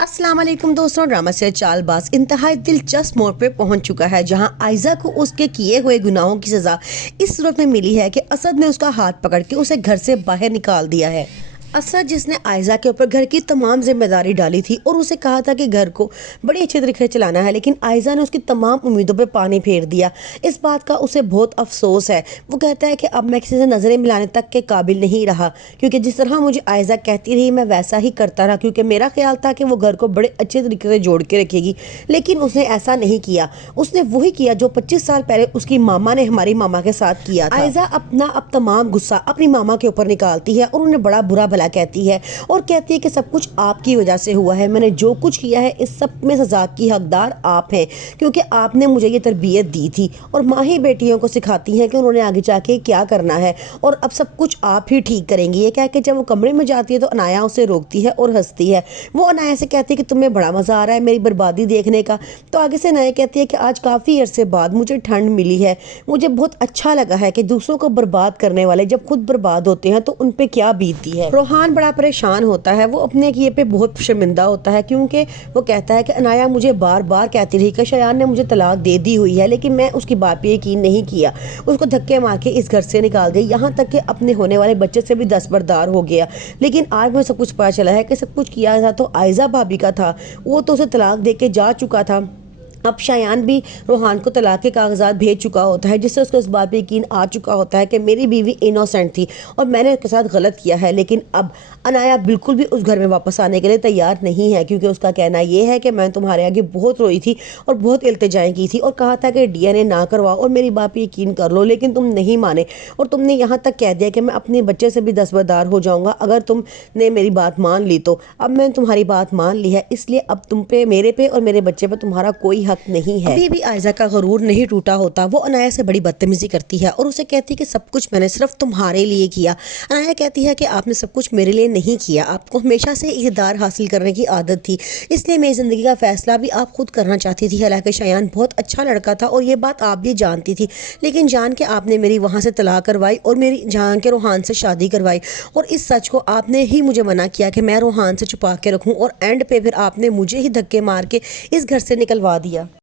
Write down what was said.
अस्सलाम वालेकुम दोस्तों, ड्रामा से चालबाज इंतहाई दिलचस्प मोड़ पे पहुंच चुका है, जहां आयजा को उसके किए हुए गुनाहों की सजा इस सूरत में मिली है कि असद ने उसका हाथ पकड़ के उसे घर से बाहर निकाल दिया है। असद जिसने आयजा के ऊपर घर की तमाम जिम्मेदारी डाली थी और उसे कहा था कि घर को बड़ी अच्छे तरीके से चलाना है, लेकिन आयजा ने उसकी तमाम उम्मीदों पे पानी फेर दिया। इस बात का उसे बहुत अफसोस है। वो कहता है कि अब मैं किसी से नज़रें मिलाने तक के काबिल नहीं रहा, क्योंकि जिस तरह मुझे आयजा कहती रही मैं वैसा ही करता रहा, क्योंकि मेरा ख्याल था कि वो घर को बड़े अच्छे तरीके से जोड़ के रखेगी, लेकिन उसने ऐसा नहीं किया। उसने वही किया जो 25 साल पहले उसकी मामा ने हमारी मामा के साथ किया था। आयजा अपना अब तमाम गुस्सा अपनी मामा के ऊपर निकालती है और उन्हें बड़ा बुरा कहती है और कहती है कि सब कुछ आपकी वजह से हुआ है। मैंने जो कुछ किया है इस सब में सजा की हकदार आप हैं, क्योंकि आपने मुझे ये तरबियत दी थी। और माँ ही बेटियों को सिखाती हैं कि उन्होंने आगे जाके क्या करना है, और अब सब कुछ आप ही ठीक करेंगी। ये कह के जब वो कमरे में जाती है तो अनाया उसे रोकती है और हंसती है। वो अनाया से कहती है कि तुम्हें बड़ा मज़ा आ रहा है मेरी बर्बादी देखने का। तो आगे से अनाया कहती है कि आज काफ़ी अरसे बाद मुझे ठंड मिली है, मुझे बहुत अच्छा लगा है कि दूसरों को बर्बाद करने वाले जब खुद बर्बाद होते हैं तो उन पे क्या बीतती है। रोहान बड़ा परेशान होता है, वो अपने किए पे बहुत शर्मिंदा होता है, क्योंकि वो कहता है कि अनाया मुझे बार बार कहती रही कि शयान ने मुझे तलाक दे दी हुई है, लेकिन मैं उसकी बात पे यकीन नहीं किया। उसको धक्के मार के इस घर से निकाल दिया, यहाँ तक कि अपने होने वाले बच्चे से भी दस्तबरदार हो गया। लेकिन आज मुझे सब कुछ पता चला है कि सब कुछ किया था तो आयजा भाभी का था, वो तो उसे तलाक दे के जा चुका था। अब शायान भी रोहान को तलाक के कागजात भेज चुका होता है, जिससे उसको इस बात पे यकीन आ चुका होता है कि मेरी बीवी इनोसेंट थी और मैंने उसके साथ गलत किया है। लेकिन अब अनाया बिल्कुल भी उस घर में वापस आने के लिए तैयार नहीं है, क्योंकि उसका कहना ये है कि मैं तुम्हारे आगे बहुत रोई थी और बहुत इल्तिजाएं की थी और कहा था कि DNA ना करवाओ और मेरी बात पे यकीन कर लो, लेकिन तुम नहीं माने और तुमने यहाँ तक कह दिया कि मैं अपने बच्चे से भी दस्तबरदार हो जाऊँगा अगर तुमने मेरी बात मान ली। तो अब मैंने तुम्हारी बात मान ली है, इसलिए अब तुम पे, मेरे पे और मेरे बच्चे पे तुम्हारा कोई हक नहीं है। अभी भी आयजा का गरूर नहीं टूटा होता। वो अनाया से बड़ी बदतमीजी करती है और उसे कहती है कि सब कुछ मैंने सिर्फ तुम्हारे लिए किया। अनाया कहती है कि आपने सब कुछ मेरे लिए नहीं किया, आपको हमेशा से इक़्तिदार हासिल करने की आदत थी, इसलिए मेरी ज़िंदगी का फैसला भी आप खुद करना चाहती थी। हालांकि शयान बहुत अच्छा लड़का था और ये बात आप भी जानती थी, लेकिन जान के आपने मेरी वहाँ से तलाक करवाई और मेरी जान के रोहान से शादी करवाई, और इस सच को आपने ही मुझे मना किया कि मैं रोहान से छुपा के रखूँ, और एंड पे फिर आपने मुझे ही धक्के मार के इस घर से निकलवा दिया।